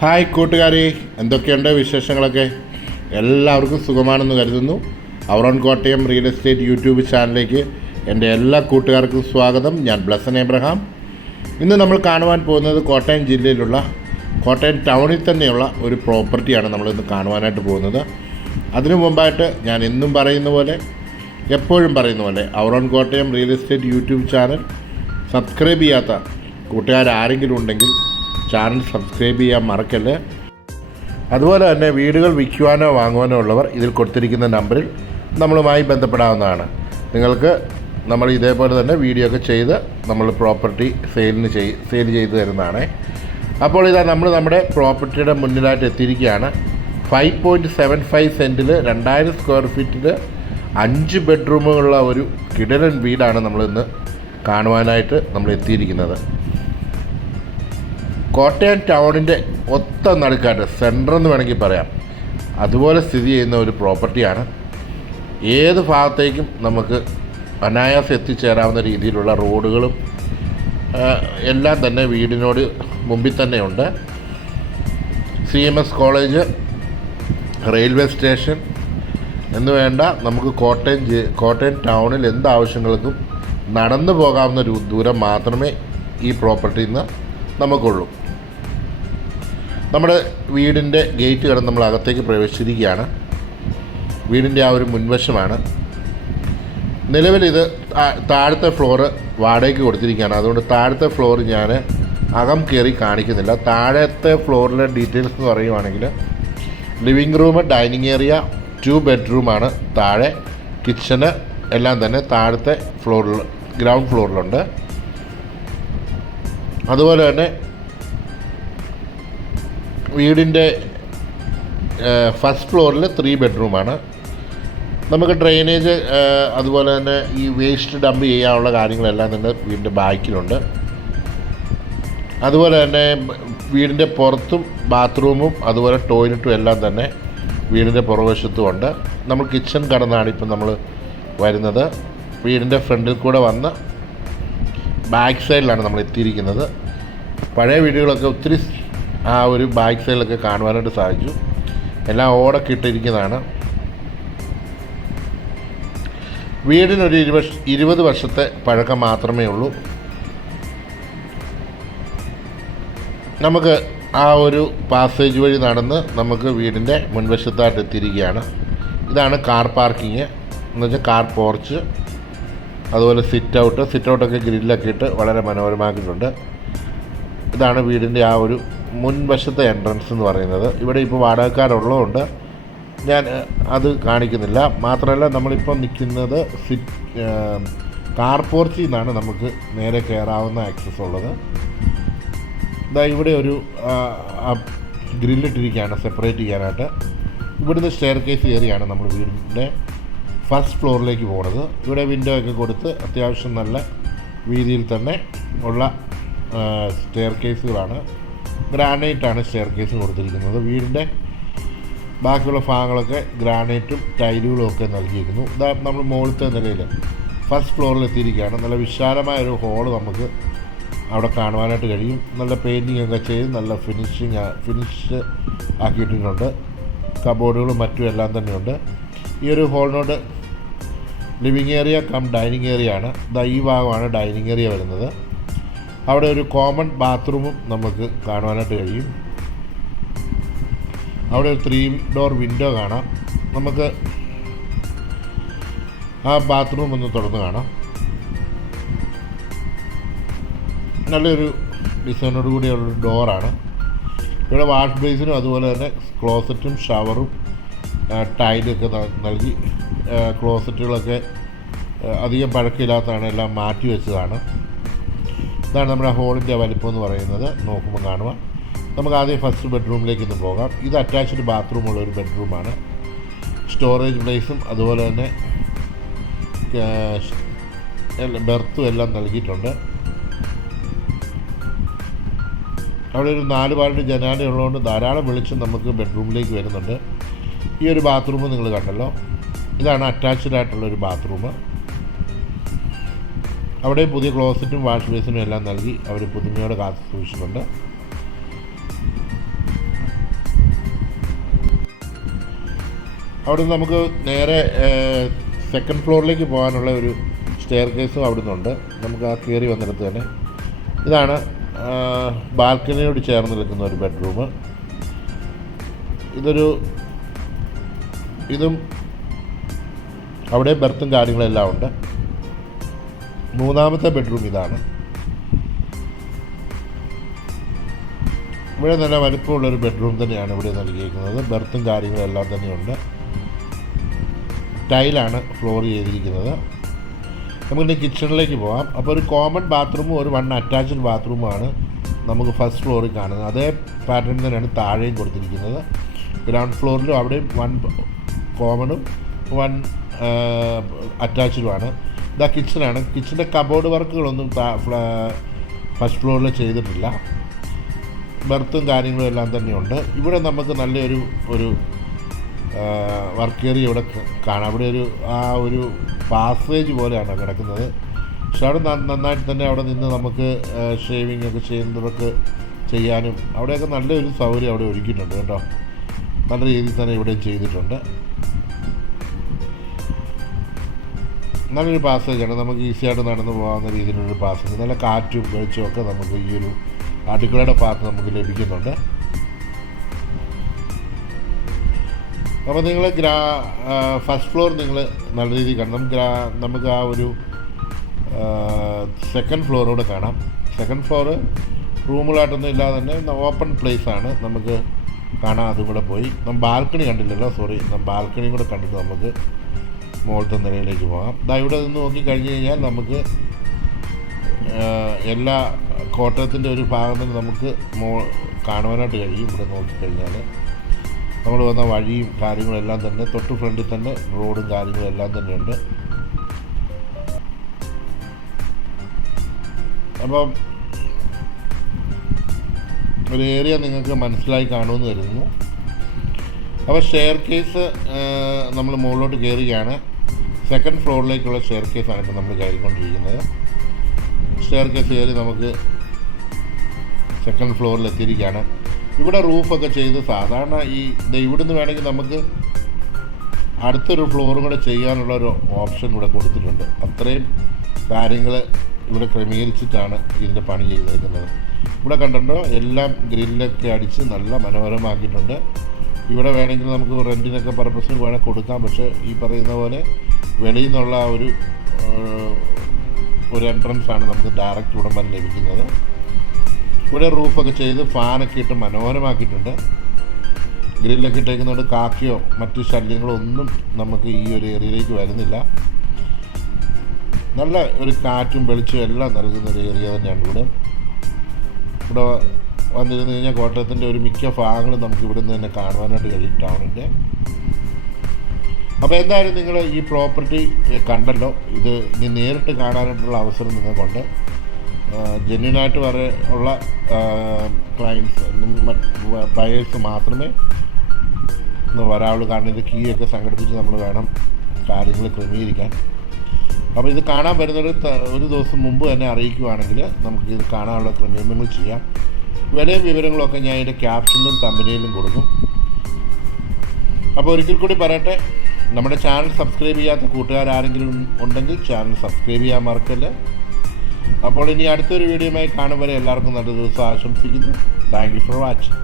Hi കൂട്ടുകാരെ, എന്തൊക്കെയുണ്ട് വിശേഷങ്ങളൊക്കെ? എല്ലാവർക്കും സുഖമാണെന്ന് കരുതുന്നു. Our own Kottayam real estate YouTube ചാനലിലേക്ക് എൻ്റെ എല്ലാ കൂട്ടുകാർക്കും സ്വാഗതം. ഞാൻ ബ്ലസൻ എബ്രഹാം. ഇന്ന് നമ്മൾ കാണുവാൻ പോകുന്നത് കോട്ടയം ജില്ലയിലുള്ള കോട്ടയം ടൗണിൽ തന്നെയുള്ള ഒരു പ്രോപ്പർട്ടിയാണ് നമ്മളിന്ന് കാണുവാനായിട്ട് പോകുന്നത്. അതിനു മുമ്പായിട്ട് ഞാൻ എന്നും പറയുന്ന പോലെ, എപ്പോഴും പറയുന്ന പോലെ, our own Kottayam real estate YouTube channel subscribe ചെയ്യാത്ത കൂട്ടുകാരാരെങ്കിലും ഉണ്ടെങ്കിൽ ചാനൽ സബ്സ്ക്രൈബ് ചെയ്യാൻ മറക്കല്ലേ. അതുപോലെ തന്നെ വീടുകൾ വിൽക്കുവാനോ വാങ്ങുവാനോ ഉള്ളവർ ഇതിൽ കൊടുത്തിരിക്കുന്ന നമ്പറിൽ നമ്മളുമായി ബന്ധപ്പെടാവുന്നതാണ്. നിങ്ങൾക്ക് നമ്മൾ ഇതേപോലെ തന്നെ വീഡിയോ ഒക്കെ ചെയ്ത് നമ്മൾ പ്രോപ്പർട്ടി സെയിൽ ചെയ്ത് തരുന്നതാണ്. അപ്പോൾ ഇതാ നമ്മൾ നമ്മുടെ പ്രോപ്പർട്ടിയുടെ മുന്നിലായിട്ട് എത്തിയിരിക്കുകയാണ്. 5.75 സെൻറ്റിൽ 2000 സ്ക്വയർ ഫീറ്റിൽ 5 ബെഡ്റൂമുകളുള്ള ഒരു കിടിലൻ വീടാണ് നമ്മളിന്ന് കാണുവാനായിട്ട് നമ്മൾ എത്തിയിരിക്കുന്നത്. കോട്ടയം ടൗണിൻ്റെ ഒത്ത നടുക്കായിട്ട് സെൻറ്ററെന്ന് വേണമെങ്കിൽ പറയാം, അതുപോലെ സ്ഥിതി ചെയ്യുന്ന ഒരു പ്രോപ്പർട്ടിയാണ്. ഏത് ഭാഗത്തേക്കും നമുക്ക് അനായാസം എത്തിച്ചേരാവുന്ന രീതിയിലുള്ള റോഡുകളും എല്ലാം തന്നെ വീടിനോട് മുമ്പിൽ തന്നെയുണ്ട്. CMS കോളേജ്, റെയിൽവേ സ്റ്റേഷൻ എന്ന് വേണ്ട നമുക്ക് കോട്ടയം ടൗണിൽ എന്താവശ്യങ്ങൾക്കും നടന്നു പോകാവുന്ന ഒരു ദൂരം മാത്രമേ ഈ പ്രോപ്പർട്ടിയിൽ നിന്ന് നമുക്കുള്ളൂ. നമ്മുടെ വീടിൻ്റെ ഗേറ്റ് കടന്ന് നമ്മൾ അകത്തേക്ക് പ്രവേശിച്ചിരിക്കുകയാണ്. വീടിൻ്റെ ആ ഒരു മുൻവശമാണ്. നിലവിൽ ഇത് താഴത്തെ ഫ്ലോറ് വാടകയ്ക്ക് കൊടുത്തിരിക്കുകയാണ്. അതുകൊണ്ട് താഴത്തെ ഫ്ലോർ ഞാൻ അകം കയറി കാണിക്കുന്നില്ല. താഴത്തെ ഫ്ലോറിലെ ഡീറ്റെയിൽസ് എന്ന് പറയുവാണെങ്കിൽ ലിവിങ് റൂം, ഡൈനിങ് ഏരിയ, 2 ബെഡ്റൂമാണ് താഴെ. കിച്ചണ് എല്ലാം തന്നെ താഴത്തെ ഫ്ലോറിൽ, ഗ്രൗണ്ട് ഫ്ലോറിലുണ്ട്. അതുപോലെ തന്നെ വീടിൻ്റെ ഫസ്റ്റ് ഫ്ലോറിൽ 3 ബെഡ്റൂമാണ്. നമുക്ക് ഡ്രെയിനേജ്, അതുപോലെ തന്നെ ഈ വേസ്റ്റ് ഡംപ് ചെയ്യാനുള്ള കാര്യങ്ങളെല്ലാം തന്നെ വീടിൻ്റെ ബാക്കിലുണ്ട്. അതുപോലെ തന്നെ വീടിൻ്റെ പുറത്തും ബാത്റൂമും അതുപോലെ ടോയ്ലറ്റും എല്ലാം തന്നെ വീടിൻ്റെ പുറവശത്തും ഉണ്ട്. നമ്മൾ കിച്ചൺ കടന്നാണ് ഇപ്പം നമ്മൾ വരുന്നത്. വീടിൻ്റെ ഫ്രണ്ടിൽ കൂടെ വന്ന് ബാക്ക് സൈഡിലാണ് നമ്മൾ എത്തിയിരിക്കുന്നത്. പഴയ വീടുകളൊക്കെ ഒത്തിരി ആ ഒരു ബാക്ക് സൈഡിലൊക്കെ കാണുവാനായിട്ട് സാധിച്ചു. എല്ലാം ഓടൊക്കെ ഇട്ടിരിക്കുന്നതാണ്. വീടിനൊരു 20 വർഷത്തെ പഴക്കം മാത്രമേ ഉള്ളൂ. നമുക്ക് ആ ഒരു പാസേജ് വഴി നടന്ന് നമുക്ക് വീടിൻ്റെ മുൻവശത്തായിട്ട് എത്തിയിരിക്കുകയാണ്. ഇതാണ് കാർ പാർക്കിങ്, എന്നുവെച്ചാൽ കാർ പോർച്ച്, അതുപോലെ സിറ്റൗട്ടൊക്കെ ഗ്രില്ലൊക്കെ ഇട്ട് വളരെ മനോഹരമാക്കിയിട്ടുണ്ട്. ഇതാണ് വീടിൻ്റെ ആ ഒരു മുൻവശത്തെ എൻട്രൻസ് എന്ന് പറയുന്നത്. ഇവിടെ ഇപ്പോൾ വാടകക്കാരുള്ളതുകൊണ്ട് ഞാൻ അത് കാണിക്കുന്നില്ല. മാത്രമല്ല, നമ്മളിപ്പോൾ നിൽക്കുന്നത് കാർ പോർച്ചിൽ നിന്നാണ് നമുക്ക് നേരെ കയറാവുന്ന ആക്സസ് ഉള്ളത്. ഇതാ ഇവിടെ ഒരു ഗ്രില്ലിട്ടിരിക്കുകയാണ് സെപ്പറേറ്റ് ചെയ്യാനായിട്ട്. ഇവിടുന്ന് സ്റ്റെയർ കേസ് കയറിയാണ് നമ്മൾ വീടിൻ്റെ ഫസ്റ്റ് ഫ്ലോറിലേക്ക് പോകുന്നത്. ഇവിടെ വിൻഡോ ഒക്കെ കൊടുത്ത് അത്യാവശ്യം നല്ല വീതിയിൽ തന്നെ ഉള്ള സ്റ്റെയർ കേസുകളാണ്. ഗ്രാനൈറ്റാണ് സ്റ്റെയർ കേസ് കൊടുത്തിരിക്കുന്നത്. വീടിൻ്റെ ബാക്കിയുള്ള ഭാഗങ്ങളൊക്കെ ഗ്രാനൈറ്റും ടൈലുകളും ഒക്കെ നൽകിയിരിക്കുന്നു. ഇതാ നമ്മൾ മുകളിലത്തെ നിലയിൽ ഫസ്റ്റ് ഫ്ലോറിൽ എത്തിയിരിക്കുകയാണ്. നല്ല വിശാലമായൊരു ഹോള് നമുക്ക് അവിടെ കാണുവാനായിട്ട് കഴിയും. നല്ല പെയിൻറ്റിങ് ഒക്കെ ചെയ്ത് നല്ല ഫിനിഷ് ആക്കിയിട്ടുണ്ട്. കബോർഡുകളും മറ്റും എല്ലാം തന്നെയുണ്ട്. ഈ ഒരു ഹോളിനോട് living area cum dining area ആണ്. ഈ ഭാഗമാണ് ഡൈനിങ് ഏരിയ വരുന്നത്. അവിടെ ഒരു കോമൺ ബാത്റൂമും നമുക്ക് കാണുവാനായിട്ട് കഴിയും. അവിടെ ഒരു 3 ഡോർ വിൻഡോ കാണാം. നമുക്ക് ആ ബാത്റൂം ഒന്ന് തുറന്ന് കാണാം. നല്ലൊരു ഡിസൈനോട് കൂടിയുള്ളൊരു ഡോറാണ്. ഇവിടെ വാഷ് ബേസിനും അതുപോലെ തന്നെ ക്ലോസറ്റും ഷവറും ടൈലൊക്കെ നൽകി. ക്ലോസറ്റുകളൊക്കെ അധികം പഴക്കമില്ലാത്തതാണ്, എല്ലാം മാറ്റി വെച്ചതാണ്. ഇതാണ് നമ്മുടെ ഹോളിൻ്റെ വലിപ്പം എന്ന് പറയുന്നത്. നോക്കുമ്പോൾ കാണുക. നമുക്ക് ആദ്യം ഫസ്റ്റ് ബെഡ്റൂമിലേക്ക് ഇന്ന് പോകാം. ഇത് അറ്റാച്ച്ഡ് ബാത്റൂമുള്ള ഒരു ബെഡ്റൂമാണ്. സ്റ്റോറേജ് പ്ലേസും അതുപോലെ തന്നെ ബെർത്തും എല്ലാം നൽകിയിട്ടുണ്ട്. അവിടെ ഒരു 4 വാൽഡ് ജനാല ഉള്ളതുകൊണ്ട് ധാരാളം വെളിച്ചം നമുക്ക് ബെഡ്റൂമിലേക്ക് വരുന്നുണ്ട്. ഈ ഒരു ബാത്റൂം നിങ്ങൾ കണ്ടല്ലോ, ഇതാണ് അറ്റാച്ച്ഡ് ആയിട്ടുള്ളൊരു ബാത്റൂം. അവിടെ പുതിയ ക്ലോസറ്റും വാഷ് ബേസിനും എല്ലാം നൽകി അവർ പുതുമയോടെ കാത്തു സൂക്ഷിച്ചിട്ടുണ്ട്. അവിടെ നിന്ന് നമുക്ക് നേരെ സെക്കൻഡ് ഫ്ലോറിലേക്ക് പോകാനുള്ള ഒരു സ്റ്റെയർ കേസും അവിടെ നിന്നുണ്ട്. നമുക്ക് ആ കയറി വന്നിടത്ത് തന്നെ ഇതാണ് ബാൽക്കണിയോട് ചേർന്ന് നിൽക്കുന്ന ഒരു ബെഡ്റൂം. ഇതും അവിടെ ബെർത്തും കാര്യങ്ങളെല്ലാം ഉണ്ട്. മൂന്നാമത്തെ ബെഡ്റൂം ഇതാണ്. ഇവിടെ നല്ല വലിപ്പമുള്ളൊരു ബെഡ്റൂം തന്നെയാണ് ഇവിടെ നൽകിയിരിക്കുന്നത്. ബെർത്തും കാര്യങ്ങളെല്ലാം തന്നെയുണ്ട്. ടൈലാണ് ഫ്ലോർ ചെയ്തിരിക്കുന്നത്. നമുക്കിനി കിച്ചണിലേക്ക് പോകാം. അപ്പോൾ ഒരു കോമൺ ബാത്റൂമും ഒരു 1 അറ്റാച്ച്ഡ് ബാത്റൂമുമാണ് നമുക്ക് ഫസ്റ്റ് ഫ്ലോറിൽ കാണുന്നത്. അതേ പാറ്റേൺ തന്നെയാണ് താഴെയും കൊടുത്തിരിക്കുന്നത്. ഗ്രൗണ്ട് ഫ്ലോറിലും അവിടെയും 1 കോമണും 1 അറ്റാച്ച്ഡുമാണ്. ഇതാ കിച്ചണാണ്. കിച്ചൻ്റെ കബോർഡ് വർക്കുകളൊന്നും ഫസ്റ്റ് ഫ്ലോറിൽ ചെയ്തിട്ടില്ല. ബെർത്തും കാര്യങ്ങളും എല്ലാം തന്നെയുണ്ട്. ഇവിടെ നമുക്ക് നല്ലൊരു വർക്ക് ഏരിയ ഇവിടെ കാണാം. അവിടെ ഒരു പാസേജ് പോലെയാണ് കിടക്കുന്നത്. പക്ഷെ അവിടെ നന്നായിട്ട് തന്നെ അവിടെ നിന്ന് നമുക്ക് ഷേവിംഗ് ഒക്കെ ചെയ്യുന്നതൊക്കെ ചെയ്യാനും അവിടെയൊക്കെ നല്ലൊരു സൗകര്യം അവിടെ ഒരുക്കിയിട്ടുണ്ട് കേട്ടോ. നല്ല രീതിയിൽ തന്നെ ഇവിടെയും ചെയ്തിട്ടുണ്ട്. നല്ലൊരു പാസേജാണ്. നമുക്ക് ഈസിയായിട്ട് നടന്നു പോകാവുന്ന രീതിയിലുള്ളൊരു പാസേജ്. നല്ല കാറ്റും വെളിച്ചവും ഒക്കെ നമുക്ക് ഈ ഒരു അടുക്കളയുടെ ഭാഗത്ത് നമുക്ക് ലഭിക്കുന്നുണ്ട്. അപ്പോൾ നിങ്ങൾ ഫസ്റ്റ് ഫ്ലോർ നിങ്ങൾ നല്ല രീതിയിൽ കാണാം. നമുക്ക് ആ ഒരു സെക്കൻഡ് ഫ്ലോറൂടെ കാണാം. സെക്കൻഡ് ഫ്ലോറ് റൂമുകളായിട്ടൊന്നും ഇല്ലാതെ തന്നെ ഓപ്പൺ പ്ലേസാണ്, നമുക്ക് കാണാം. അതും കൂടെ പോയി ബാൽക്കണി കണ്ടില്ലല്ലോ, സോറി. ബാൽക്കണിയും കൂടെ കണ്ടിട്ട് നമുക്ക് മുകളിലത്തെ നിലയിലേക്ക് പോകാം. ഇവിടെ നിന്ന് നോക്കിക്കഴിഞ്ഞ് കഴിഞ്ഞാൽ നമുക്ക് എല്ലാ കോട്ടയത്തിൻ്റെ ഒരു ഭാഗം തന്നെ നമുക്ക് കാണുവാനായിട്ട് കഴിയും. ഇവിടെ നോക്കിക്കഴിഞ്ഞാൽ നമ്മൾ വന്ന വഴിയും കാര്യങ്ങളെല്ലാം തന്നെ തൊട്ട് ഫ്രണ്ടിൽ തന്നെ റോഡും കാര്യങ്ങളും എല്ലാം തന്നെയുണ്ട്. അപ്പം ഒരു ഏരിയ നിങ്ങൾക്ക് മനസ്സിലായി കാണുമെന്ന് കരുതുന്നു. അപ്പോൾ സ്റ്റെയർ കേസ് നമ്മൾ മുകളിലോട്ട് കയറുകയാണ്. സെക്കൻഡ് ഫ്ലോറിലേക്കുള്ള സ്റ്റെയർ കേസാണ് ഇപ്പോൾ നമ്മൾ കയറിക്കൊണ്ടിരിക്കുന്നത്. സ്റ്റെയർ കേസ് കയറി നമുക്ക് സെക്കൻഡ് ഫ്ലോറിൽ എത്തിയിരിക്കുകയാണ്. ഇവിടെ റൂഫൊക്കെ ചെയ്ത് സാധാരണ ഇവിടുന്ന് വേണമെങ്കിൽ നമുക്ക് അടുത്തൊരു ഫ്ലോറും കൂടെ ചെയ്യാനുള്ള ഒരു ഓപ്ഷൻ ഇവിടെ കൊടുത്തിട്ടുണ്ട്. അത്രയും കാര്യങ്ങൾ ഇവിടെ ക്രമീകരിച്ചിട്ടാണ് ഇതിൻ്റെ പണി ചെയ്തിരിക്കുന്നത്. ഇവിടെ കണ്ടിട്ടുണ്ടോ, എല്ലാം ഗ്രില്ലൊക്കെ അടിച്ച് നല്ല മനോഹരമാക്കിയിട്ടുണ്ട്. ഇവിടെ വേണമെങ്കിൽ നമുക്ക് റെൻറ്റിനൊക്കെ പർപ്പസിന് വേണേൽ കൊടുക്കാം. പക്ഷേ ഈ പറയുന്ന പോലെ വെളിയിൽ നിന്നുള്ള ഒരു എൻട്രൻസ് ആണ് നമുക്ക് ഡയറക്റ്റ് ഉടമ്പൻ ലഭിക്കുന്നത്. ഇവിടെ റൂഫൊക്കെ ചെയ്ത് ഫാനൊക്കെ ഇട്ട് മനോഹരമാക്കിയിട്ടുണ്ട്. ഗ്രില്ലൊക്കെ ഇട്ടേക്കുന്നതുകൊണ്ട് കാക്കയോ മറ്റ് ശല്യങ്ങളോ ഒന്നും നമുക്ക് ഈ ഒരു ഏരിയയിലേക്ക് വരുന്നില്ല. നല്ല ഒരു കാറ്റും വെളിച്ചവും എല്ലാം നൽകുന്ന ഒരു ഏരിയ തന്നെയാണ് ഇവിടെ വന്നിരുന്നു കഴിഞ്ഞാൽ കോട്ടയത്തിൻ്റെ ഒരു മിക്ക ഭാഗങ്ങളും നമുക്ക് ഇവിടെ നിന്ന് തന്നെ കാണുവാനായിട്ട് കഴിയും, ടൗണിൻ്റെ. അപ്പോൾ എന്തായാലും നിങ്ങൾ ഈ പ്രോപ്പർട്ടി കണ്ടല്ലോ. ഇനി നേരിട്ട് കാണാനായിട്ടുള്ള അവസരം നിങ്ങൾക്കുണ്ട്. ജെന്യൂനായിട്ട് ഉള്ള ക്ലയൻസ് ബയേഴ്സ് മാത്രമേ വരാവുള്ളൂ. കാരണം ഇത് കീ ഒക്കെ സംഘടിപ്പിച്ച് നമ്മൾ വേണം കാര്യങ്ങൾ ക്രമീകരിക്കാൻ. അപ്പോൾ ഇത് കാണാൻ വരുന്നത് ഒരു ദിവസം മുമ്പ് തന്നെ അറിയിക്കുകയാണെങ്കിൽ നമുക്ക് ഇത് കാണാനുള്ള ക്രമീകരണങ്ങൾ ചെയ്യാം. വിലയും വിവരങ്ങളൊക്കെ ഞാൻ ഇതിൻ്റെ ക്യാപ്ഷനിലും തമ്പനയിലും കൊടുക്കും. അപ്പോൾ ഒരിക്കൽ കൂടി പറയട്ടെ, നമ്മുടെ ചാനൽ സബ്സ്ക്രൈബ് ചെയ്യാത്ത കൂട്ടുകാരാരെങ്കിലും ഉണ്ടെങ്കിൽ ചാനൽ സബ്സ്ക്രൈബ് ചെയ്യാൻ മറക്കല്ലേ. അപ്പോൾ ഇനി അടുത്തൊരു വീഡിയോയുമായി കാണും വരെ എല്ലാവർക്കും നല്ല ദിവസം ആശംസിക്കുന്നു. Thank you for watching.